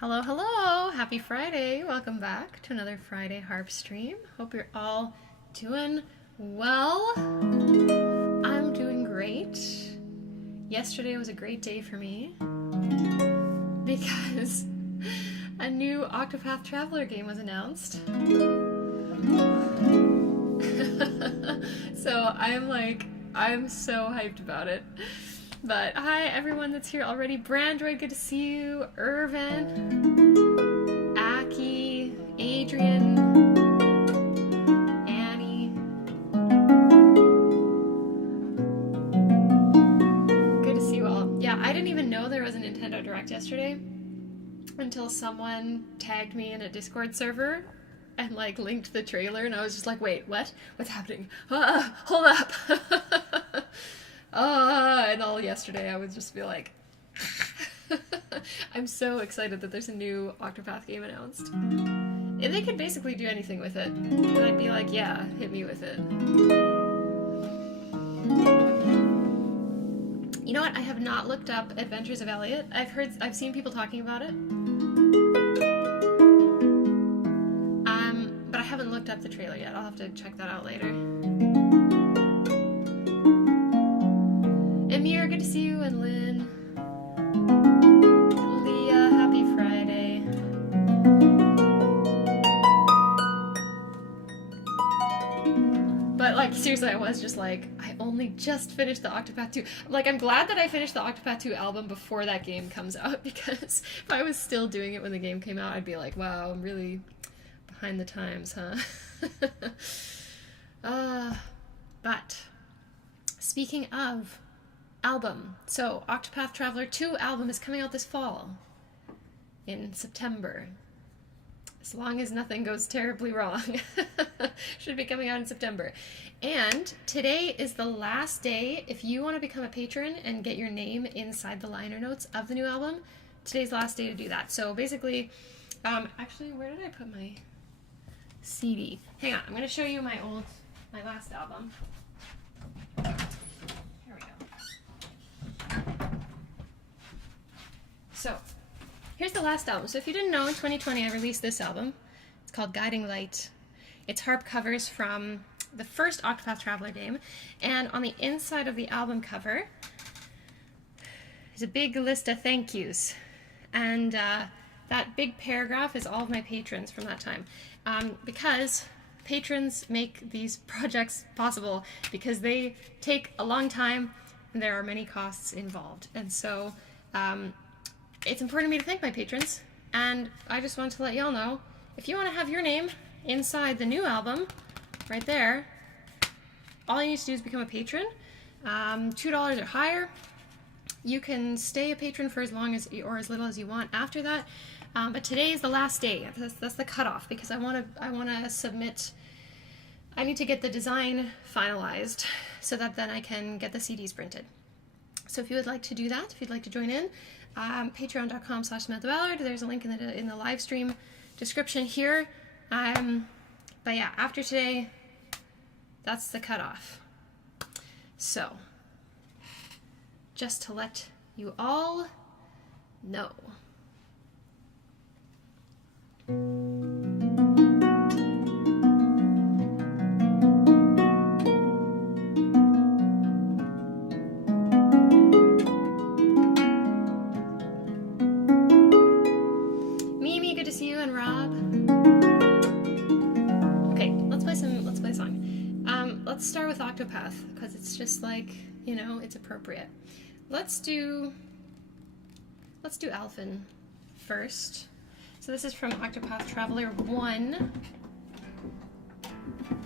Hello, hello! Happy Friday! Welcome back to another Friday Harp stream. Hope you're all doing well. I'm doing great. Yesterday was a great day for me because a new Octopath Traveler game was announced. So I'm so hyped about it. But hi everyone that's here already. Brandroid, good to see you. Irvin, Aki, Adrian, Annie. Good to see you all. Yeah, I didn't even know there was a Nintendo Direct yesterday until someone tagged me in a Discord server and like linked the trailer, and I was just like, wait, what? What's happening? Hold up. And all yesterday I would just be like, I'm so excited that there's a new Octopath game announced. And they could basically do anything with it. And I'd be like, yeah, hit me with it. You know what? I have not looked up Adventures of Elliot. I've seen people talking about it. But I haven't looked up the trailer yet. I'll have to check that out later. Amir, good to see you, and Lynn. Leah, happy Friday. But like, seriously, I was just like, I only just finished the Octopath 2. Like, I'm glad that I finished the Octopath 2 album before that game comes out, because if I was still doing it when the game came out, I'd be like, wow, I'm really behind the times, huh? But speaking of album, so Octopath Traveler 2 album is coming out this fall in September, as long as nothing goes terribly wrong. Should be coming out in September. And today is the last day. If you want to become a patron and get your name inside the liner notes of the new album, today's the last day to do that. So basically, actually, where did I put my CD? Hang on, I'm going to show you my old my last album. Here we go. So, here's the last album. So if you didn't know, in 2020 I released this album. It's called Guiding Light. It's harp covers from the first Octopath Traveler game, and on the inside of the album cover is a big list of thank yous, and that big paragraph is all of my patrons from that time, because patrons make these projects possible, because they take a long time and there are many costs involved, and so it's important to me to thank my patrons, and I just want to let y'all know, if you want to have your name inside the new album, right there, all you need to do is become a patron. $2 or higher. You can stay a patron for as long as or as little as you want after that. But today is the last day. That's the cutoff, because I want to submit. I need to get the design finalized so that then I can get the CDs printed. So if you would like to do that, if you'd like to join in, patreon.com/SamanthaBallard. There's a link in the live stream description here. But yeah, after today, that's the cutoff. So, just to let you all know. Mimi, good to see you, and Rob. Okay, let's play a song. Let's start with Octopath, because it's just like, you know, it's appropriate. Let's do Alphen first. So this is from Octopath Traveler 1.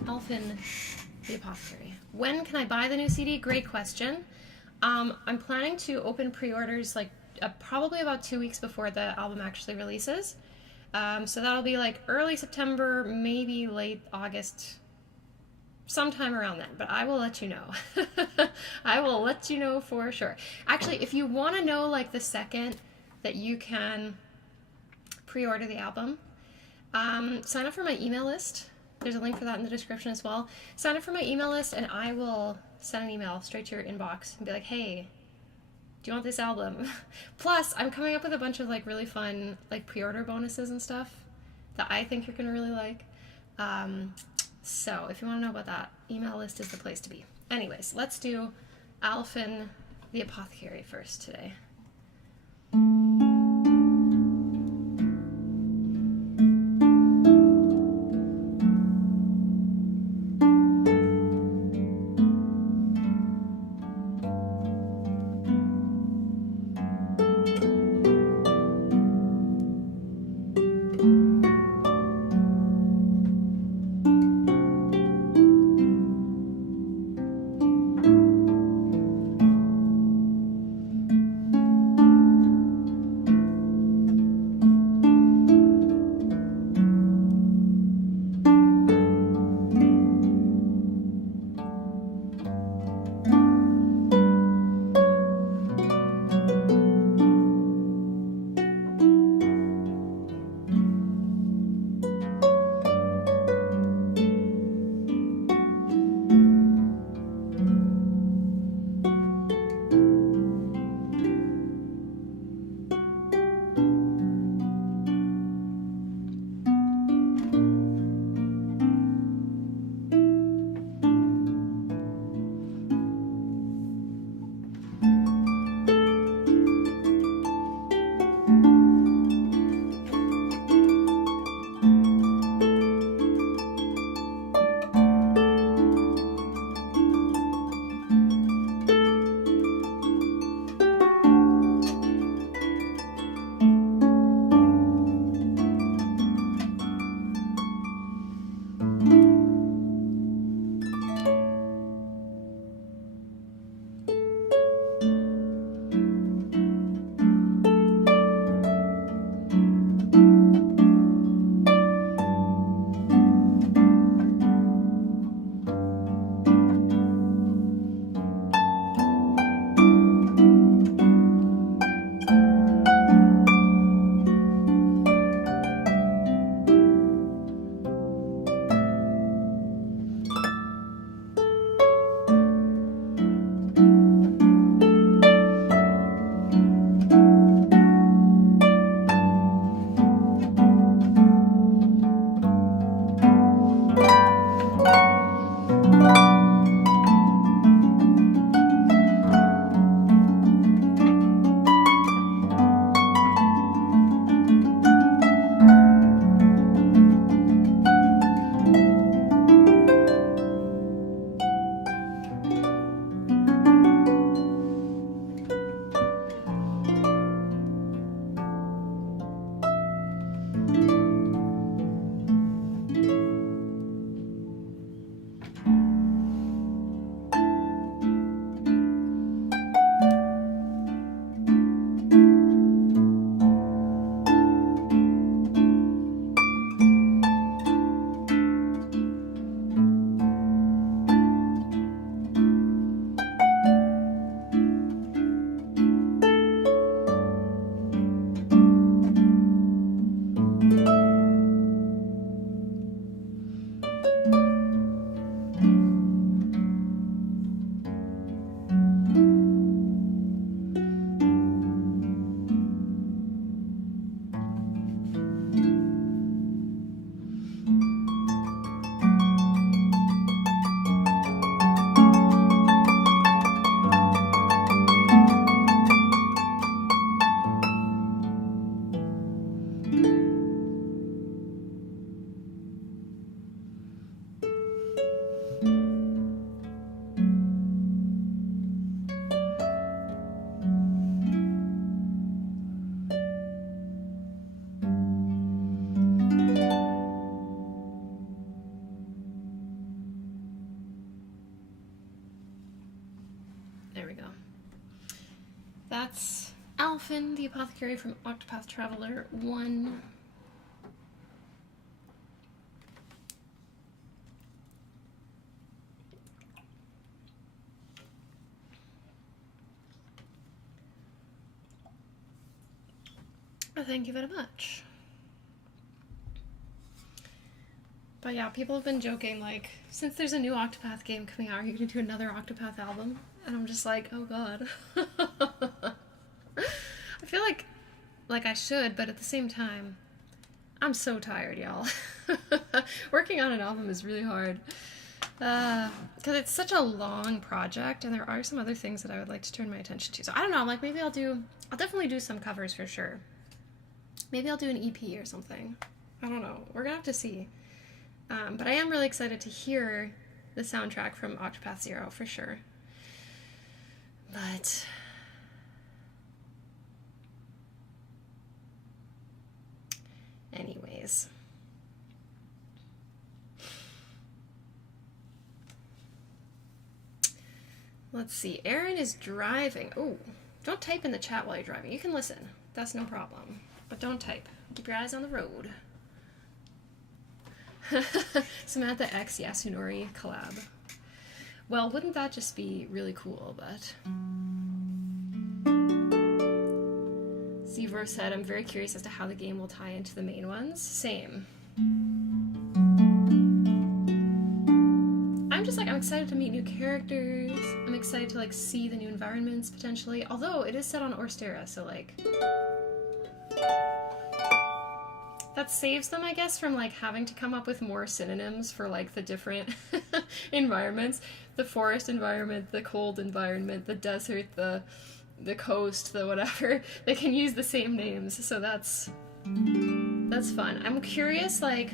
Alphen the Apothecary. When can I buy the new CD? Great question. I'm planning to open pre-orders like probably about 2 weeks before the album actually releases. So that'll be like early September, maybe late August, sometime around then, but I will let you know. I will let you know for sure. Actually, if you want to know like the second that you can pre-order the album, sign up for my email list. There's a link for that in the description as well. Sign up for my email list and I will send an email straight to your inbox and be like, hey, do you want this album? Plus, I'm coming up with a bunch of like really fun like pre-order bonuses and stuff that I think you're gonna really like. So if you want to know about that, email list is the place to be. Anyways, let's do Alphen the Apothecary first today. we go. That's Alphen, the apothecary from Octopath Traveler 1. Thank you very much. But yeah, people have been joking, like, since there's a new Octopath game coming out, are you gonna do another Octopath album? And I'm just like, oh god. I feel like I should, but at the same time, I'm so tired, y'all. Working on an album is really hard. Because it's such a long project, and there are some other things that I would like to turn my attention to. So I don't know, like, maybe I'll definitely do some covers for sure. Maybe I'll do an EP or something. I don't know. We're gonna have to see. But I am really excited to hear the soundtrack from Octopath Zero for sure. But anyways. Let's see. Aaron is driving. Oh, don't type in the chat while you're driving. You can listen. That's no problem. But don't type. Keep your eyes on the road. Samantha X Yasunori collab. Well, wouldn't that just be really cool, but... Zevor said, I'm very curious as to how the game will tie into the main ones. Same. I'm excited to meet new characters. I'm excited to, like, see the new environments, potentially. Although, it is set on Orstera, so, like... that saves them, I guess, from, like, having to come up with more synonyms for, like, the different environments. The forest environment, the cold environment, the desert, the coast, the whatever. They can use the same names, so that's fun. I'm curious, like,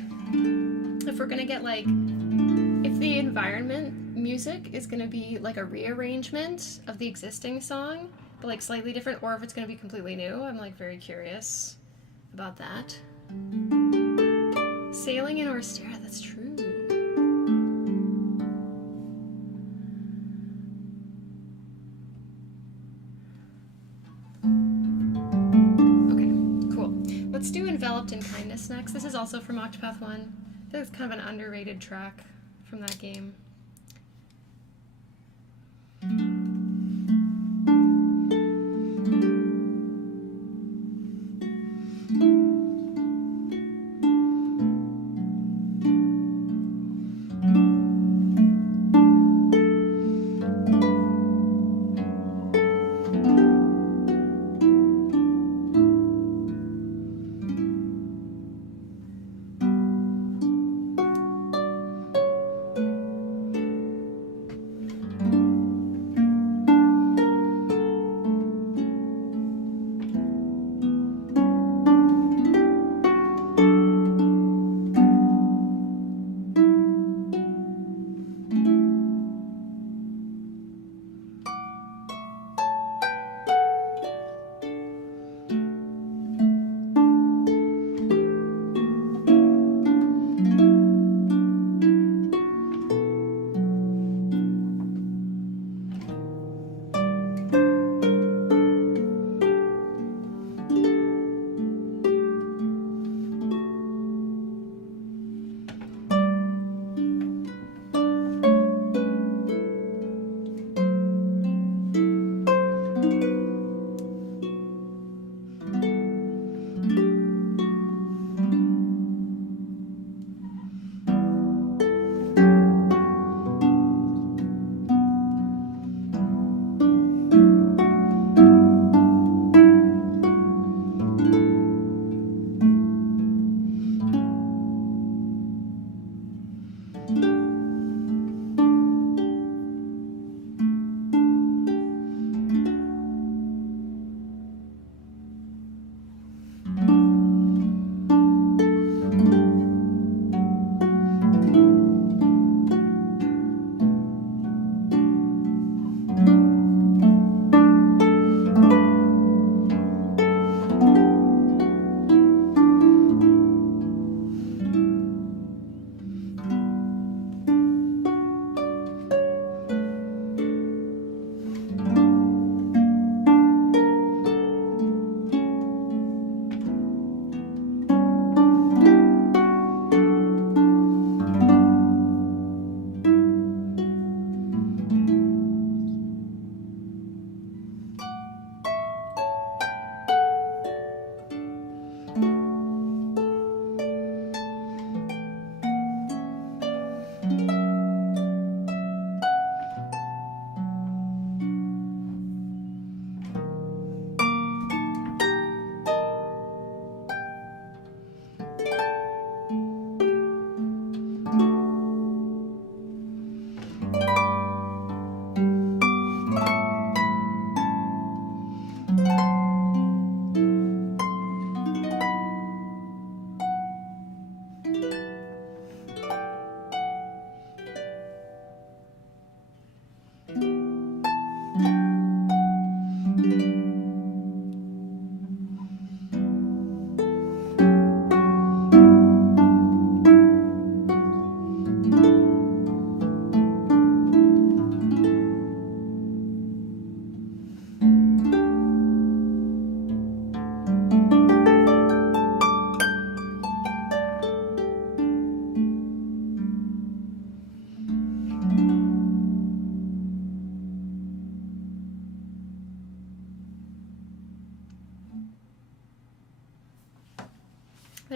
if we're gonna get, like, if the environment music is gonna be, like, a rearrangement of the existing song, but, like, slightly different, or if it's gonna be completely new. I'm, like, very curious about that. Sailing in Orstera, that's true. Okay, cool. Let's do Enveloped in Kindness next. This is also from Octopath 1. I think it's kind of an underrated track from that game.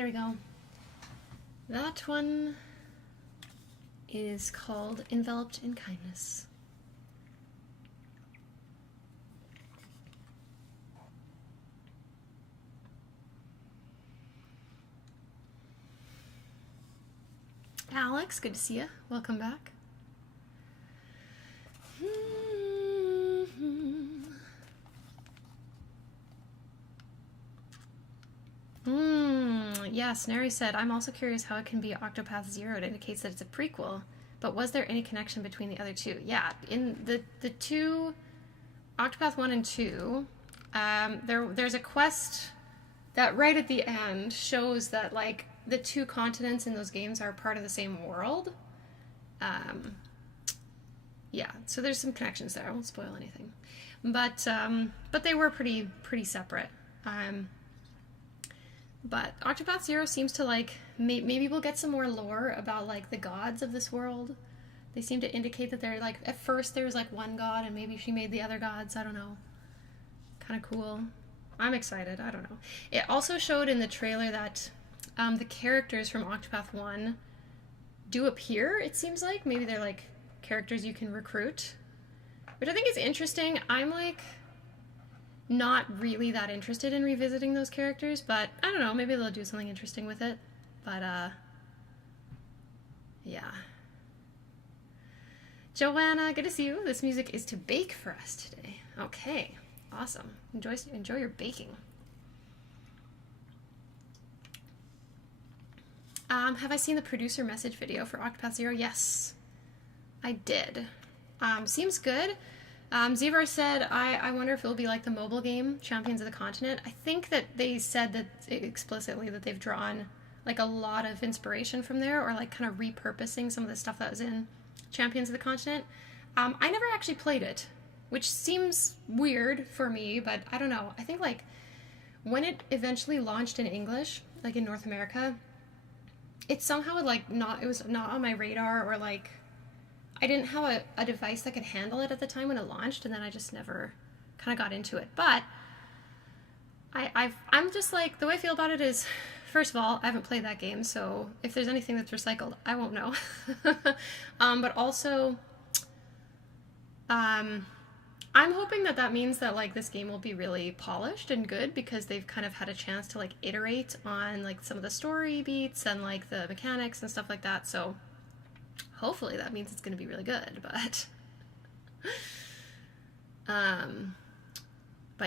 there we go. That one is called Enveloped in Kindness. Alex, good to see you. Welcome back. Yes, Neri said, I'm also curious how it can be Octopath Zero. It indicates that it's a prequel. But was there any connection between the other two? Yeah, in the two, Octopath 1 and 2, there's a quest that right at the end shows that, like, the two continents in those games are part of the same world. Yeah, so there's some connections there. I won't spoil anything. But they were pretty separate. But Octopath Zero seems to, like, maybe we'll get some more lore about, like, the gods of this world. They seem to indicate that they're, like, at first there was, like, one god and maybe she made the other gods. I don't know. Kind of cool. I'm excited. I don't know. It also showed in the trailer that the characters from Octopath 1 do appear, it seems like. Maybe they're, like, characters you can recruit. Which I think is interesting. I'm, like, not really that interested in revisiting those characters, but I don't know, maybe they'll do something interesting with it. But, yeah. Joanna, good to see you. This music is to bake for us today. Okay, awesome. Enjoy your baking. Have I seen the producer message video for Octopath Zero? Yes, I did. Seems good. Zivar said, I wonder if it'll be like the mobile game, Champions of the Continent. I think that they said that explicitly that they've drawn like a lot of inspiration from there, or like kind of repurposing some of the stuff that was in Champions of the Continent. I never actually played it, which seems weird for me, but I don't know. I think like when it eventually launched in English, like in North America, it somehow like it was not on my radar, or like I didn't have a device that could handle it at the time when it launched, and then I just never kind of got into it. But I'm just like, the way I feel about it is, first of all, I haven't played that game, so if there's anything that's recycled, I won't know. But also, I'm hoping that means that like this game will be really polished and good, because they've kind of had a chance to like iterate on like some of the story beats and like the mechanics and stuff like that. So hopefully that means it's going to be really good, but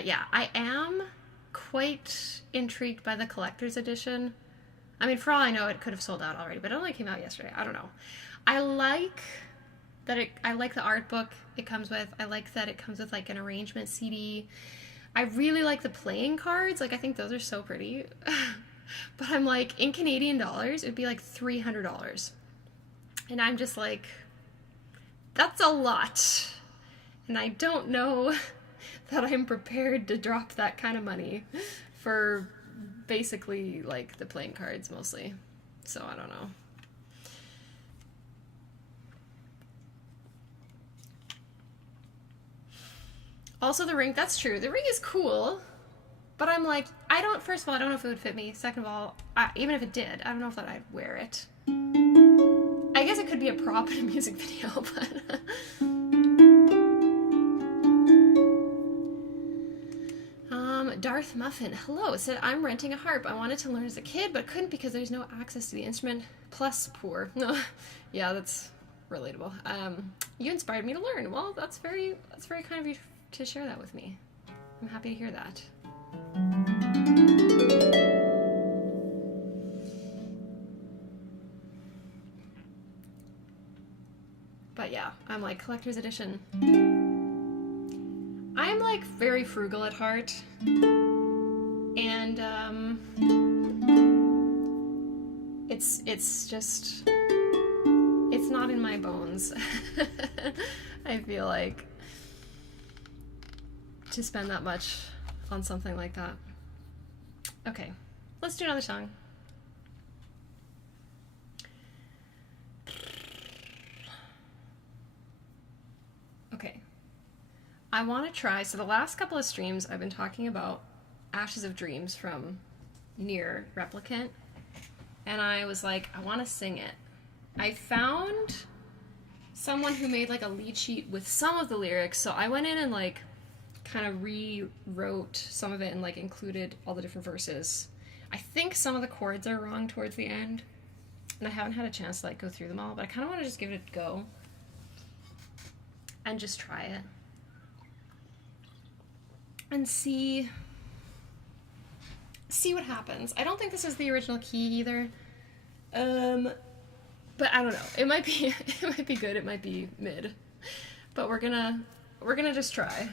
yeah, I am quite intrigued by the collector's edition. I mean, for all I know, it could have sold out already, but it only came out yesterday. I don't know. I like the art book it comes with. I like that it comes with like an arrangement CD. I really like the playing cards. Like, I think those are so pretty. But I'm like, in Canadian dollars, it'd be like $300. And I'm just like, that's a lot. And I don't know that I'm prepared to drop that kind of money for basically like the playing cards mostly. So I don't know. Also the ring, that's true. The ring is cool, but I'm like, first of all, I don't know if it would fit me. Second of all, even if it did, I don't know if I'd wear it. I guess it could be a prop in a music video, but Darth Muffin, hello, said, I'm renting a harp. I wanted to learn as a kid, but couldn't because there's no access to the instrument, plus poor. No, yeah, that's relatable. You inspired me to learn. Well, that's very kind of you to share that with me. I'm happy to hear that. But yeah, I'm like, collector's edition. I'm like very frugal at heart, and it's just, it's not in my bones. I feel like, to spend that much on something like that. Okay, let's do another song. Okay, I want to try, so the last couple of streams I've been talking about Ashes of Dreams from Nier Replicant, and I was like, I want to sing it. I found someone who made like a lead sheet with some of the lyrics, so I went in and like kind of rewrote some of it and like included all the different verses. I think some of the chords are wrong towards the end, and I haven't had a chance to like go through them all, but I kind of want to just give it a go and just try it and see what happens. I don't think this is the original key either, but I don't know. It might be good. It might be mid, but we're gonna just try.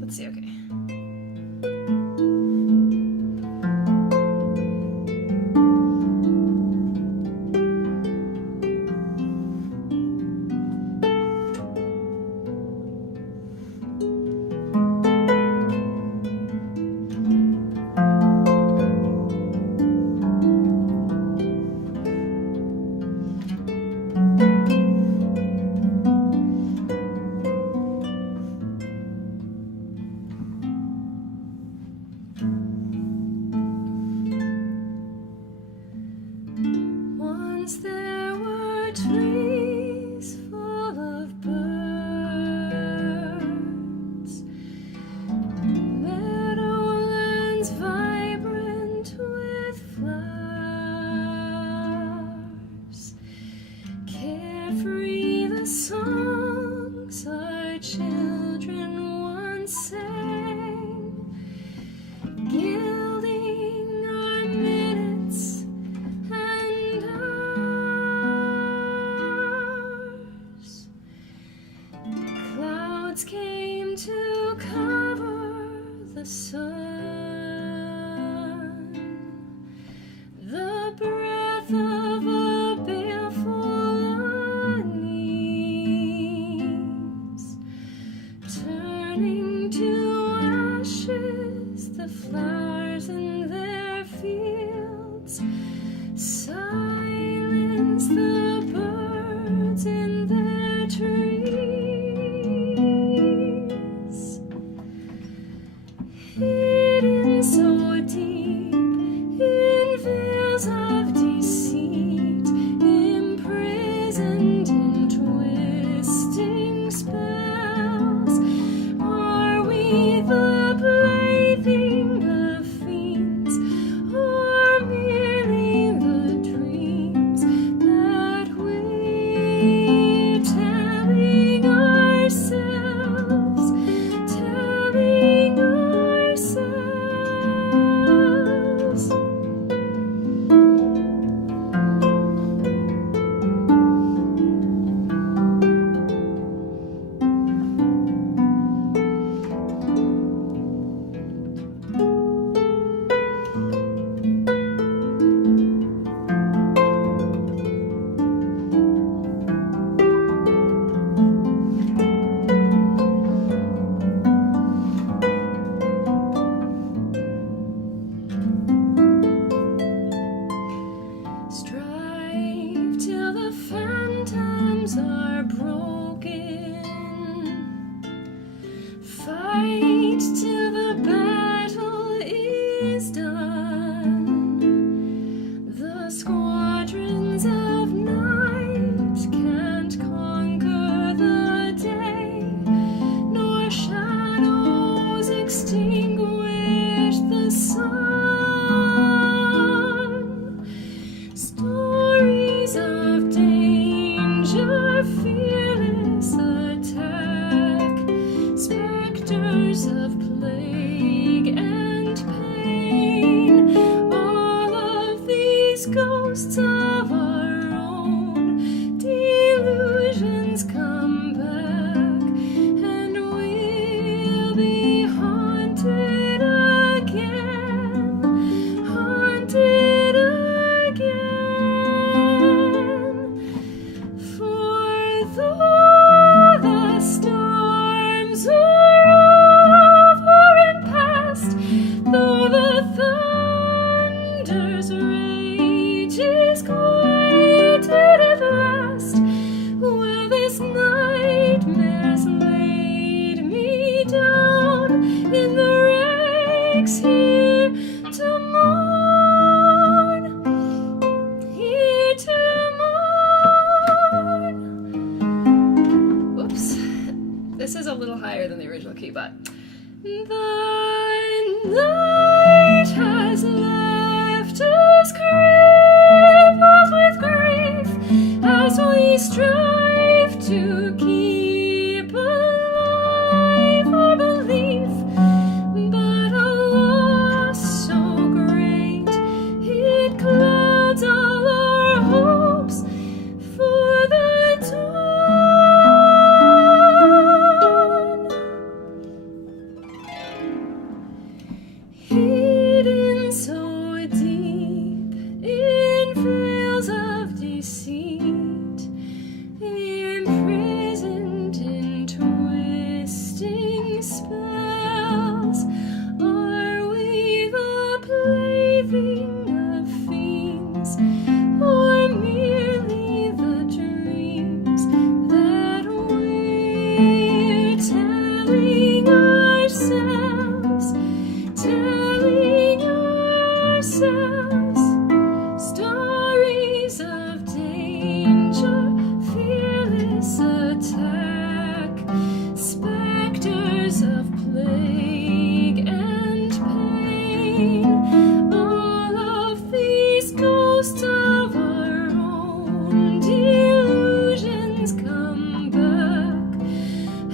Let's see. Okay. Stories of danger, fearless. seat, imprisoned in twisting spells? Are we the plaything of fiends, or merely the dreams that we're telling ourselves? Telling ourselves stories of danger, fearless attack, specters of plague and pain. All of these ghosts of our own delusions come back.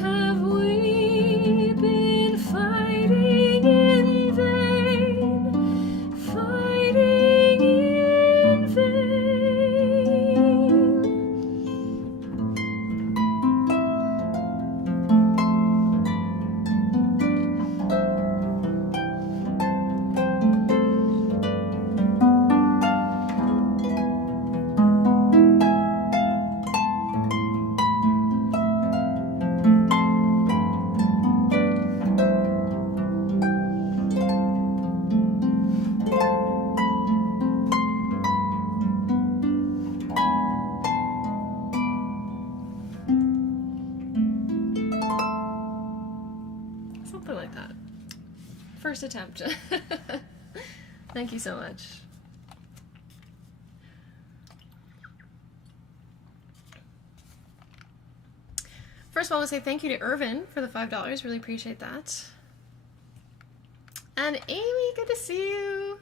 Have we been fighting in vain? Fighting in vain. Something like that. First attempt. Thank you so much. First of all, I want to say thank you to Irvin for the $5. Really appreciate that. And Amy, good to see you.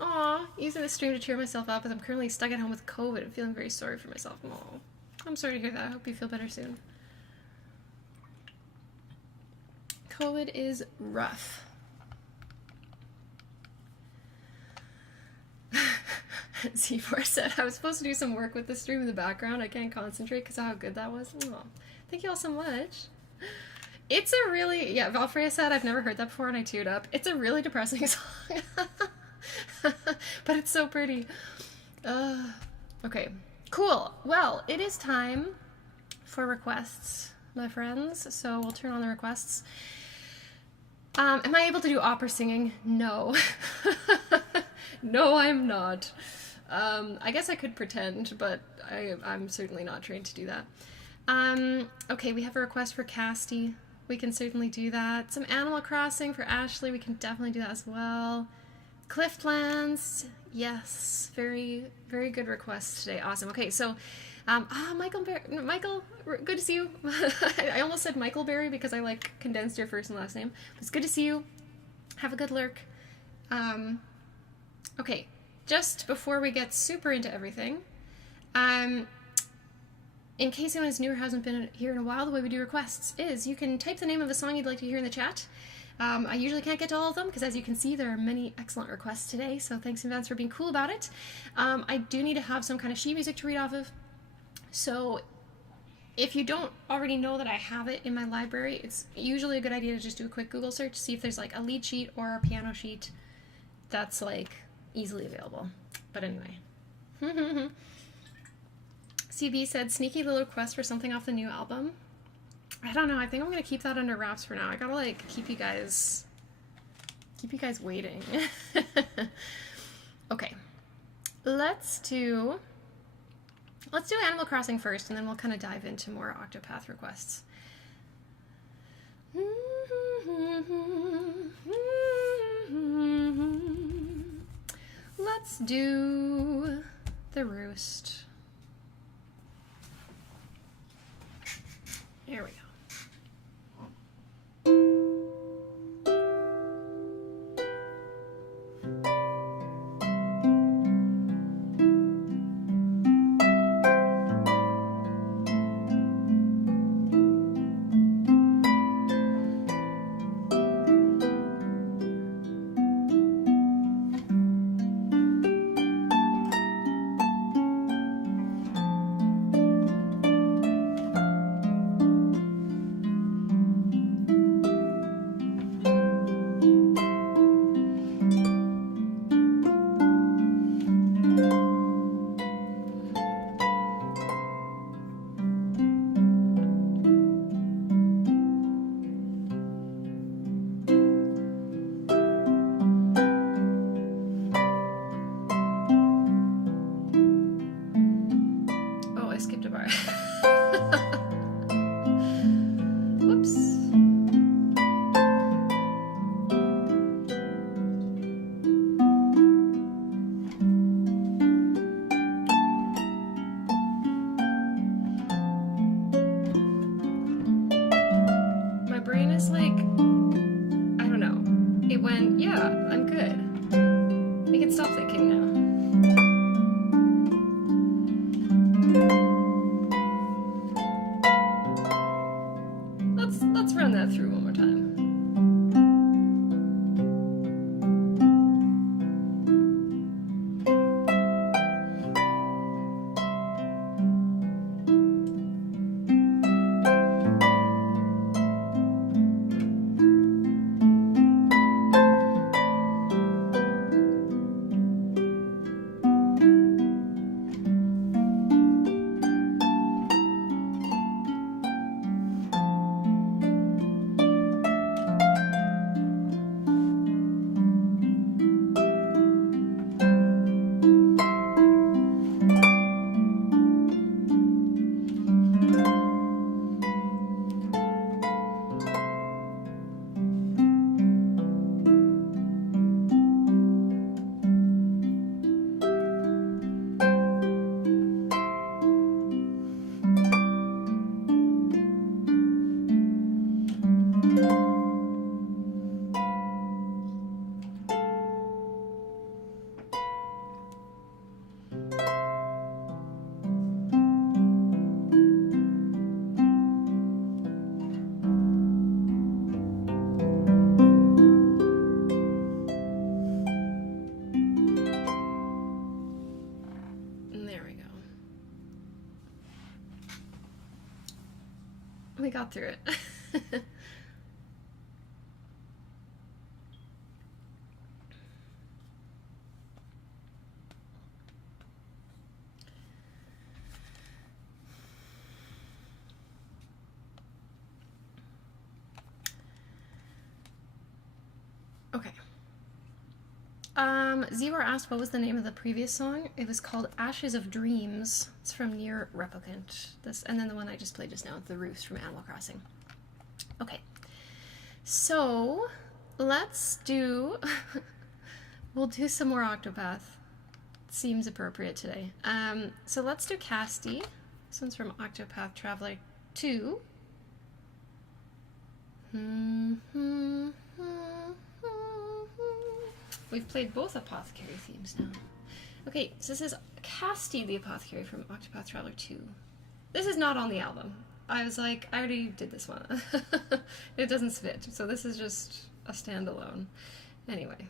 Aw, using the stream to cheer myself up as I'm currently stuck at home with COVID and feeling very sorry for myself. Aw, I'm sorry to hear that. I hope you feel better soon. COVID is rough. C4 said, I was supposed to do some work with the stream in the background. I can't concentrate because of how good that was. Oh, thank you all so much. It's a really, yeah, Valfreya said, I've never heard that before and I teared up. It's a really depressing song. But it's so pretty. Okay, cool. Well, it is time for requests, my friends. So we'll turn on the requests. Am I able to do opera singing? No. No, I'm not. I guess I could pretend, but I'm certainly not trained to do that. Okay, we have a request for Casty. We can certainly do that. Some Animal Crossing for Ashley. We can definitely do that as well. Clifflands. Yes, very, very good request today. Awesome. Okay, so Michael, good to see you. I almost said Michael Berry because I like condensed your first and last name. It's good to see you. Have a good lurk. Okay, just before we get super into everything, in case anyone's new or hasn't been here in a while, the way we do requests is you can type the name of the song you'd like to hear in the chat. I usually can't get to all of them because, as you can see, there are many excellent requests today, so thanks in advance for being cool about it. I do need to have some kind of sheet music to read off of, so if you don't already know that I have it in my library, it's usually a good idea to just do a quick Google search, see if there's like a lead sheet or a piano sheet that's like easily available. But anyway. CB said, sneaky little request for something off the new album. I don't know, I think I'm gonna keep that under wraps for now. I gotta like keep you guys waiting. Okay, let's do Animal Crossing first, and then we'll kind of dive into more Octopath requests. Let's do The Roost. Here we go. bar. Whoops. My brain is like, I don't know. It went, yeah, I'm good. We can stop thinking now. Let's run that through one more time. We got through it. Okay. Zebra asked what was the name of the previous song. It was called Ashes of Dreams. It's from Near Replicant. And then the one I just played just now, The Roofs from Animal Crossing. Okay. So, let's do... we'll do some more Octopath. Seems appropriate today. So let's do Casti. This one's from Octopath Traveler 2. We've played both Apothecary themes now. Okay, so this is Casti the Apothecary from Octopath Traveler 2. This is not on the album. I was like, I already did this one. It doesn't fit, so this is just a standalone. Anyway.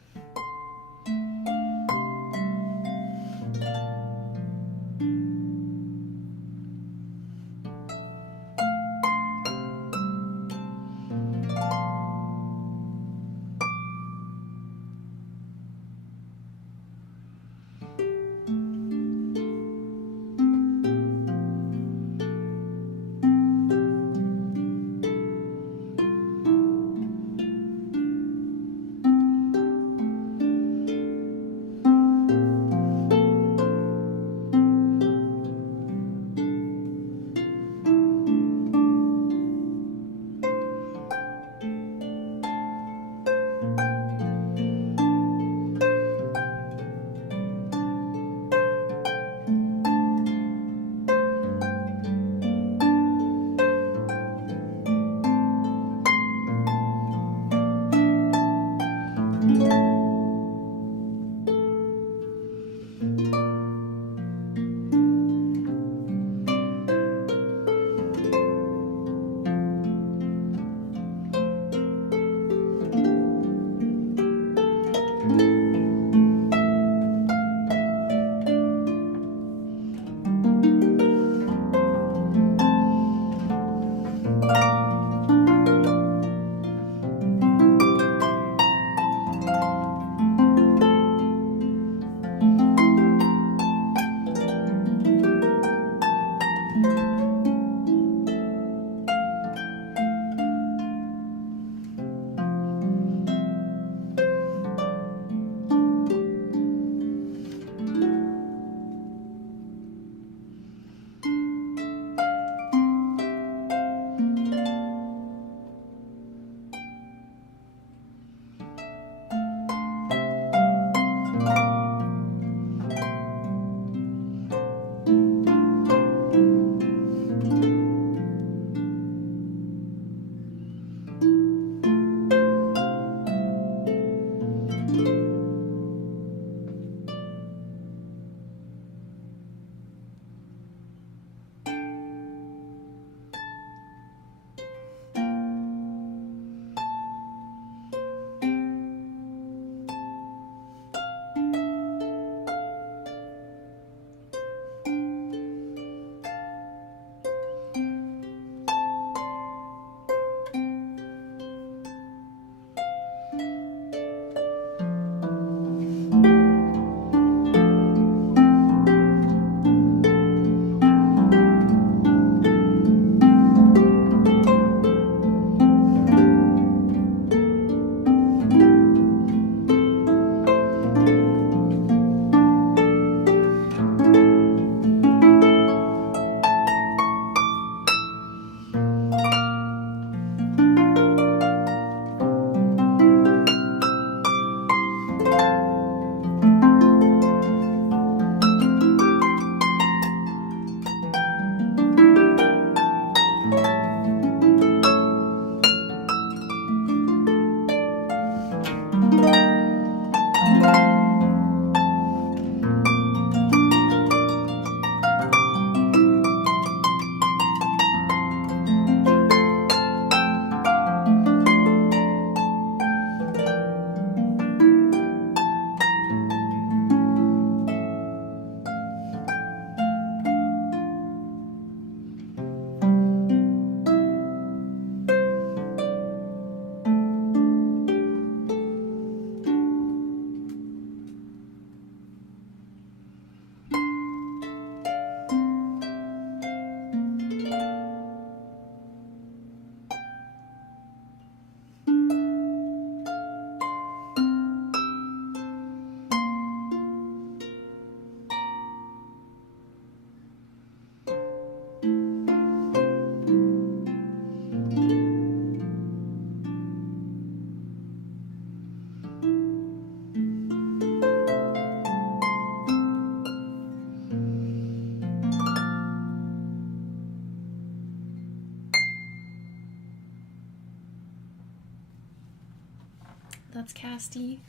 that's Casty.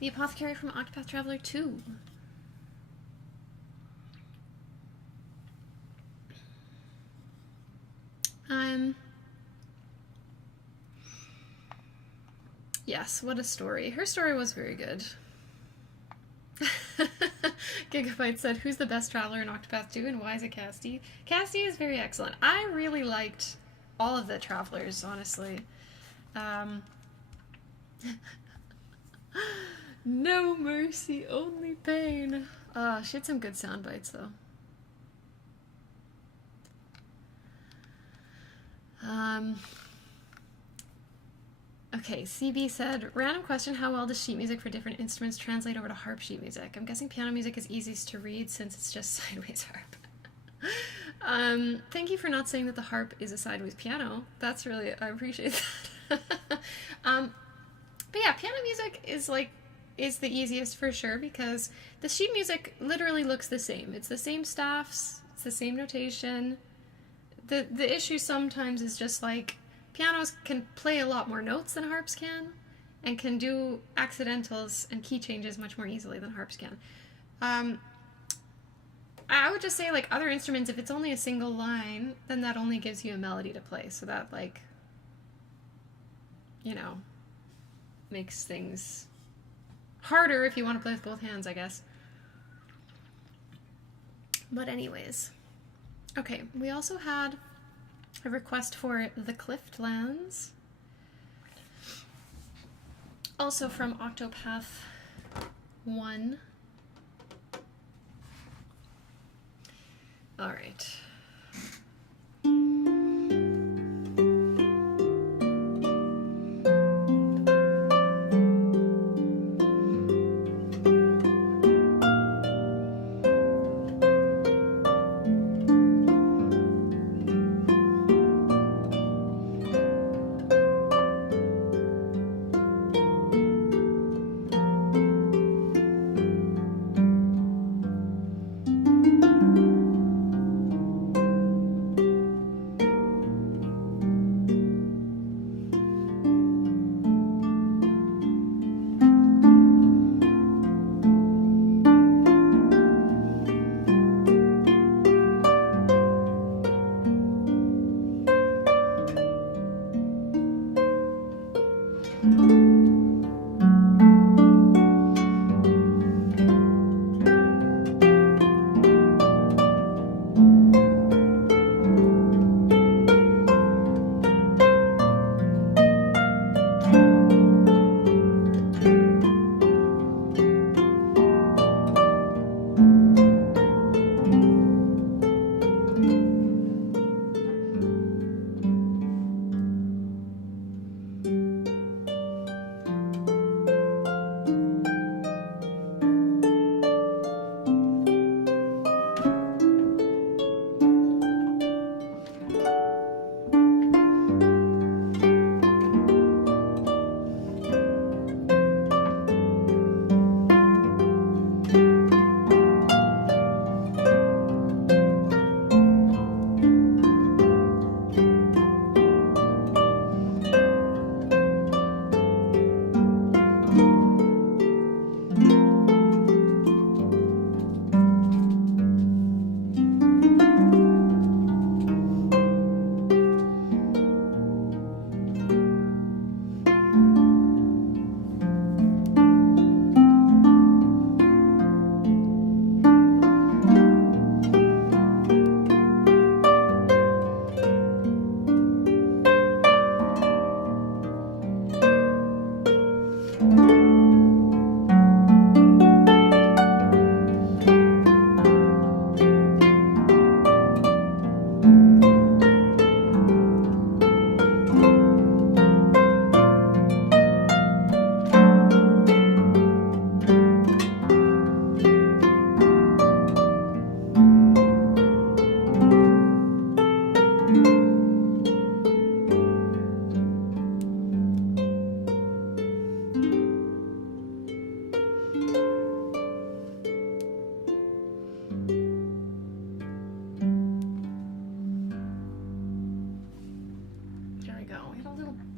The apothecary from Octopath Traveler 2. Yes, what a story. Her story was very good. Gigabyte said, who's the best traveler in Octopath 2 and why is it Casty? Casty is very excellent. I really liked all of the travelers, honestly. No mercy, only pain. She had some good sound bites, though. Okay, CB said, random question, how well does sheet music for different instruments translate over to harp sheet music? I'm guessing piano music is easiest to read since it's just sideways harp. Thank you for not saying that the harp is a sideways piano. That's really, I appreciate that. But yeah, piano music is the easiest for sure because the sheet music literally looks the same. It's the same staffs, it's the same notation. The issue sometimes is just like, pianos can play a lot more notes than harps can, and can do accidentals and key changes much more easily than harps can. I would just say, like, other instruments, if it's only a single line, then that only gives you a melody to play, so that, like, you know, makes things harder if you want to play with both hands, I guess. But anyways. Okay, we also had a request for The Cliftlands. Also from Octopath 1. Alright.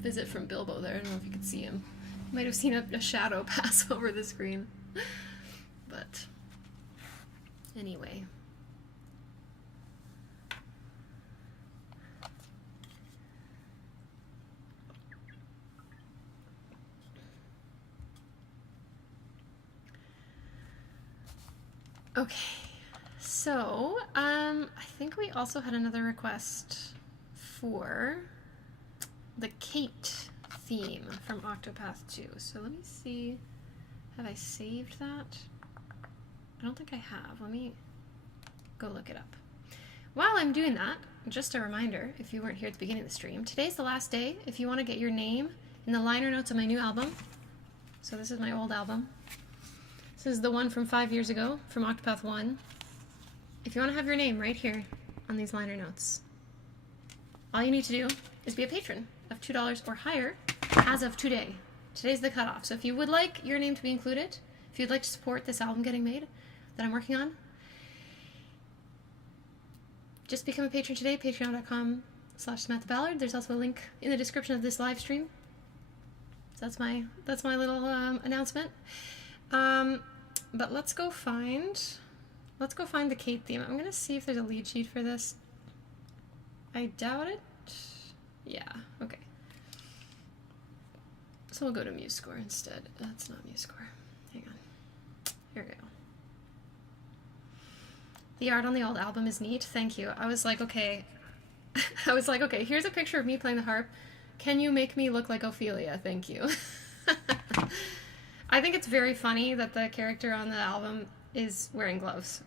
Visit from Bilbo there. I don't know if you could see him. Might have seen a shadow pass over the screen. But anyway. Okay, so I think we also had another request for the Kate theme from Octopath 2. So let me see, have I saved that? I don't think I have. Let me go look it up. While I'm doing that, just a reminder, if you weren't here at the beginning of the stream, today's the last day if you want to get your name in the liner notes of my new album. So this is my old album. This is the one from 5 years ago, from Octopath 1. If you want to have your name right here on these liner notes, all you need to do is be a patron of $2 or higher as of today. Today's the cutoff. So if you would like your name to be included, if you'd like to support this album getting made that I'm working on, just become a patron today, patreon.com/SamanthaBallard. There's also a link in the description of this live stream. So that's my little announcement. But let's go find the Kate theme. I'm gonna see if there's a lead sheet for this. I doubt it. Yeah, okay. So we'll go to MuseScore instead. That's not MuseScore. Hang on. Here we go. The art on the old album is neat. Thank you. I was like, okay, here's a picture of me playing the harp. Can you make me look like Ophelia? Thank you. I think it's very funny that the character on the album is wearing gloves.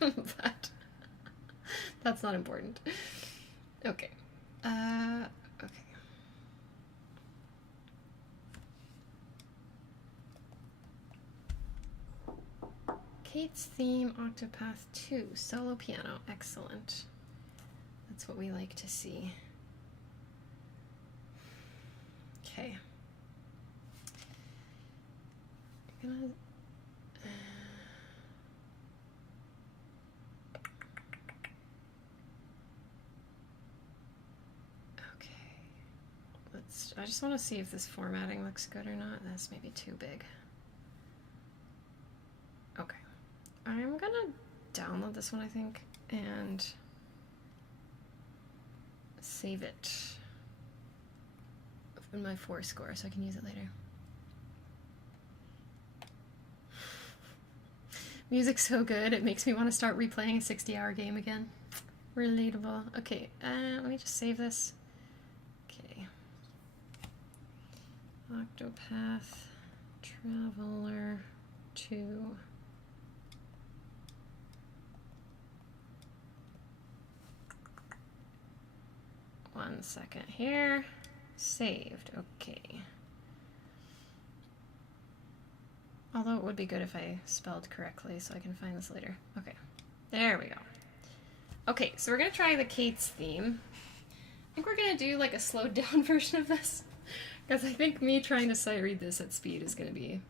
But that's not important. Okay. Okay. Kate's theme, Octopath 2, solo piano. Excellent. That's what we like to see. Okay. I'm gonna I just want to see if this formatting looks good or not. That's maybe too big. Okay. I'm gonna download this one, I think, and save it in my Fourscore so I can use it later. Music's so good, it makes me want to start replaying a 60-hour game again. Relatable. Okay, let me just save this. Okay. Octopath Traveler 2. One second here. Saved. Okay. Although it would be good if I spelled correctly so I can find this later. Okay. There we go. Okay, so we're going to try the Kate's theme. I think we're going to do like a slowed down version of this. Because I think me trying to sight read this at speed is going to be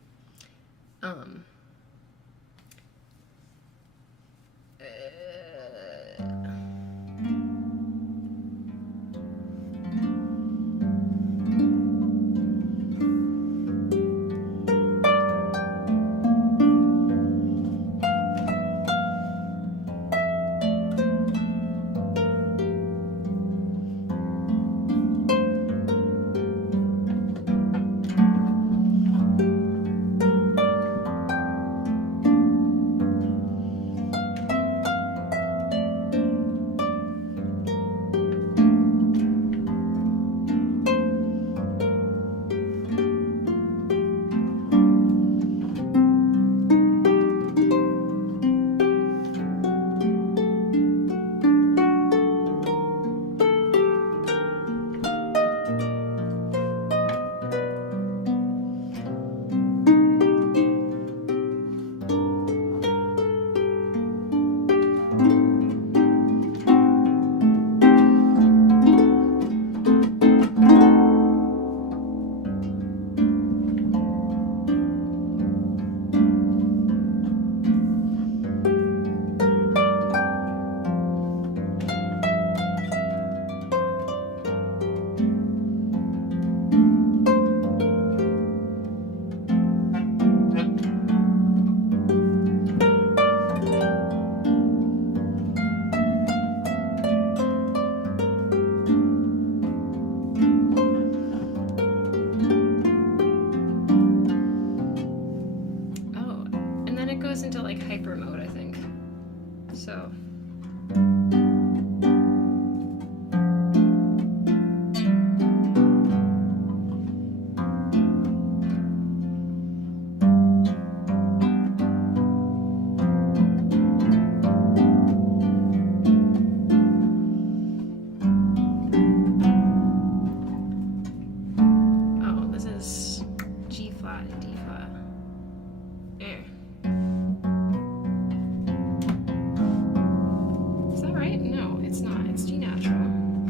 it's not. It's G natural,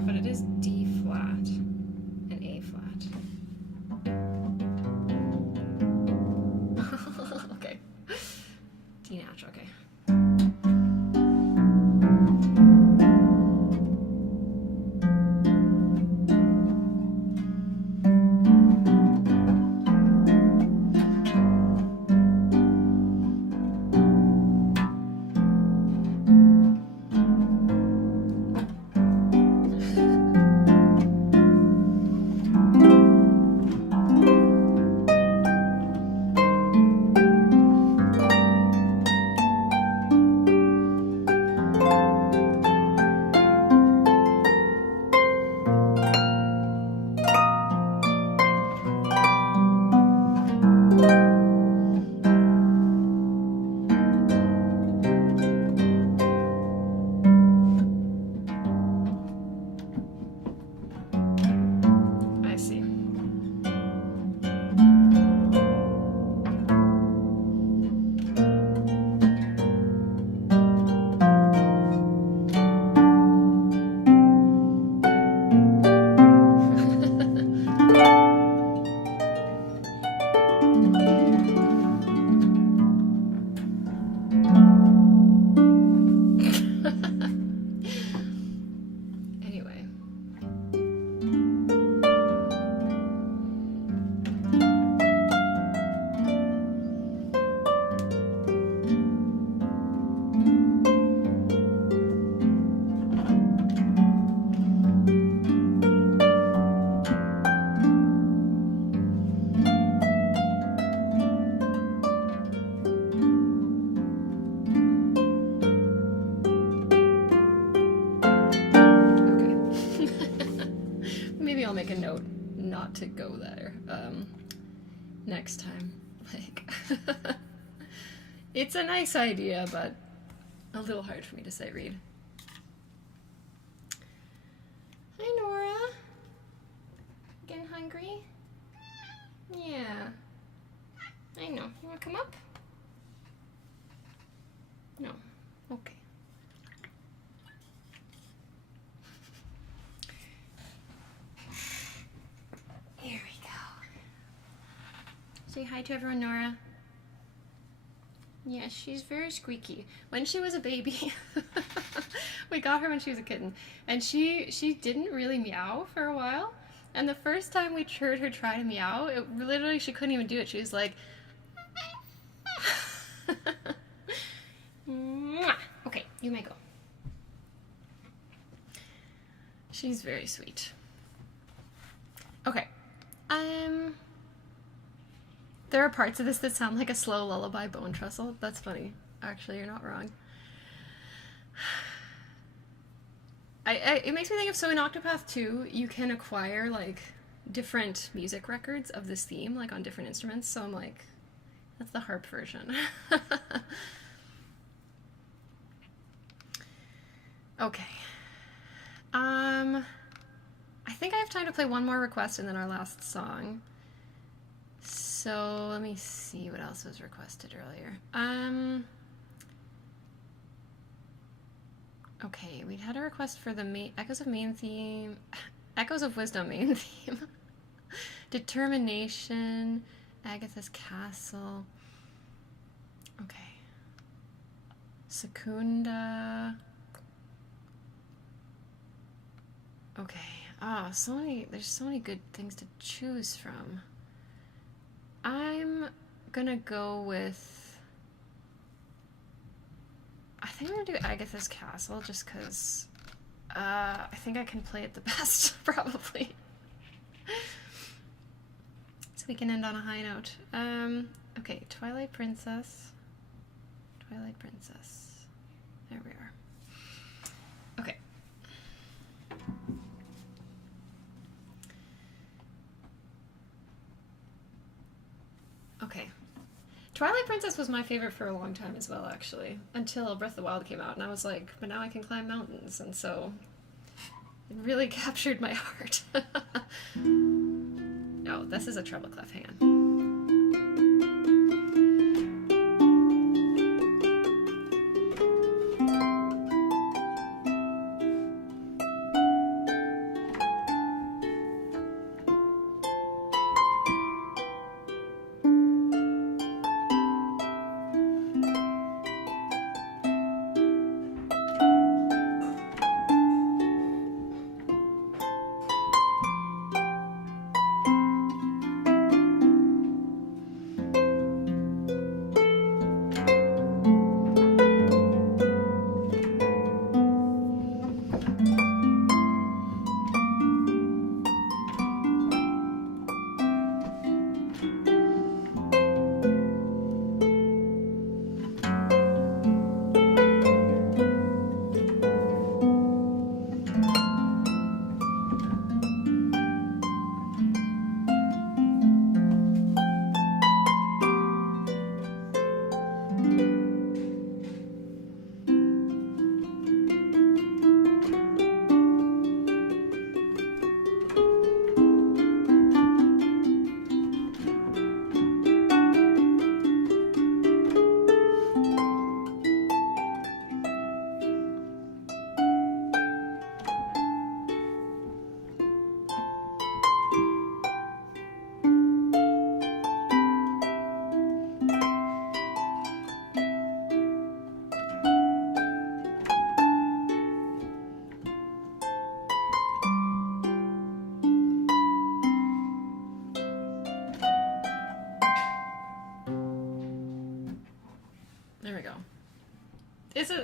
but it is D flat and A flat. Okay. D natural, okay. I'll make a note not to go there next time. Like, it's a nice idea, but a little hard for me to sight read. Hi, Nora. Getting hungry? Yeah. I know. You want to come up? No. Okay. Here we go. Say hi to everyone, Nora. Yeah, she's very squeaky. When she was a baby, we got her when she was a kitten, and she didn't really meow for a while. And the first time we heard her try to meow, it literally, she couldn't even do it. She was like, okay, you may go. She's very sweet. Okay. There are parts of this that sound like a slow lullaby bone trestle. That's funny. Actually, you're not wrong. It makes me think of, so in Octopath 2, you can acquire, like, different music records of this theme, like, on different instruments. So I'm like, that's the harp version. Okay. I think I have time to play one more request and then our last song. So let me see what else was requested earlier. Okay, we had a request for the Echoes of Wisdom main theme. Determination, Agatha's Castle. Okay. Secunda. Okay. Ah, there's so many good things to choose from. I'm gonna go with, I think I'm gonna do Agatha's Castle, just because I think I can play it the best, probably. So we can end on a high note. Okay, Twilight Princess. Twilight Princess. There we are. Okay. Okay. Twilight Princess was my favorite for a long time as well, actually. Until Breath of the Wild came out, and I was like, but now I can climb mountains, and so it really captured my heart. Oh, this is a treble clef, hang on.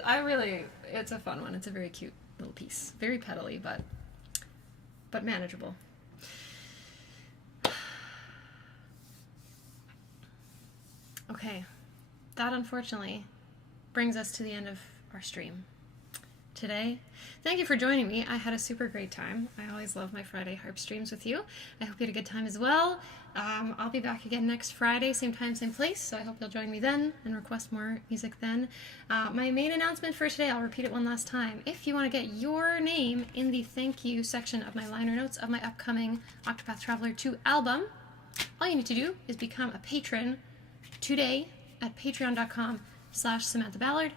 it's a fun one. It's a very cute little piece. Very pedally, but manageable. Okay, that unfortunately brings us to the end of our stream today. Thank you for joining me. I had a super great time. I always love my Friday harp streams with you. I hope you had a good time as well. I'll be back again next Friday, same time, same place, so I hope you'll join me then and request more music then. My main announcement for today, I'll repeat it one last time. If you want to get your name in the thank you section of my liner notes of my upcoming Octopath Traveler 2 album, all you need to do is become a patron today at patreon.com/Samantha Ballard.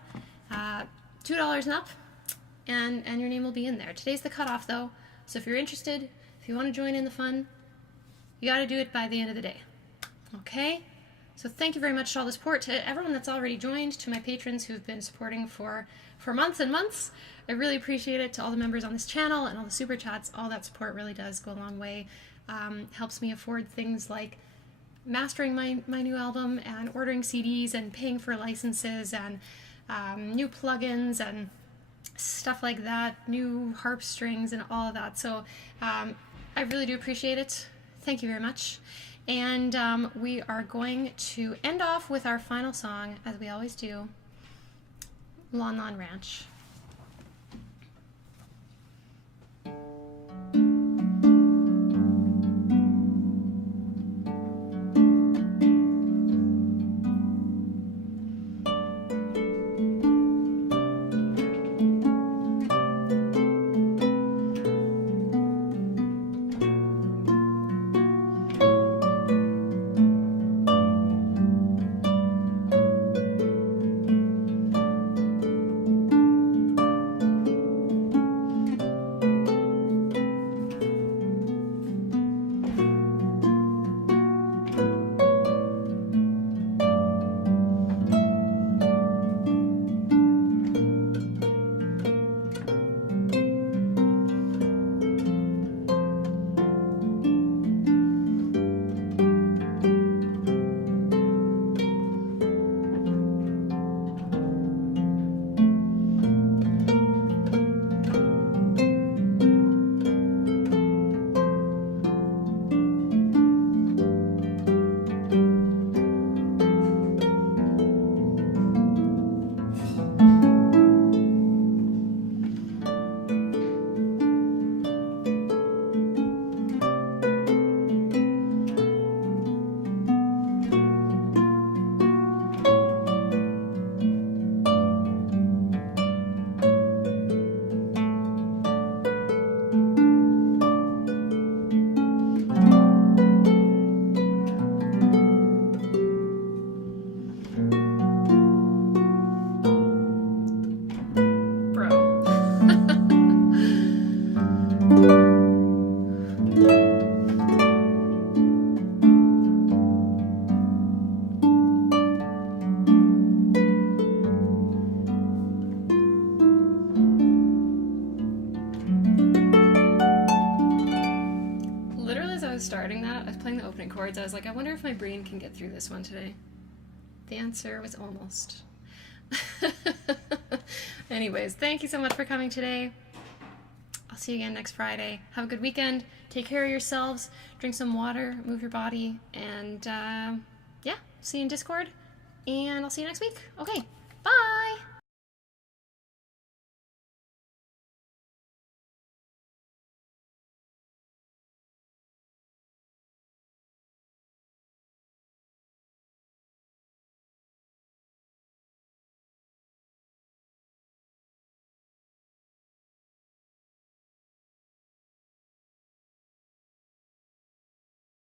$2 and up, and your name will be in there. Today's the cutoff though, so if you're interested, if you want to join in the fun, you got to do it by the end of the day. Okay? So thank you very much to all the support, to everyone that's already joined, to my patrons who've been supporting for months and months. I really appreciate it. To all the members on this channel and all the super chats, all that support really does go a long way. Helps me afford things like mastering my new album and ordering CDs and paying for licenses and new plugins and stuff like that, new harp strings and all of that. So I really do appreciate it. Thank you very much. And we are going to end off with our final song, as we always do, Lon Lon Ranch. Starting that, I was playing the opening chords. I was like, I wonder if my brain can get through this one today. The answer was almost. Anyways, thank you so much for coming today. I'll see you again next Friday. Have a good weekend. Take care of yourselves. Drink some water. Move your body. And yeah, see you in Discord. And I'll see you next week. Okay, bye!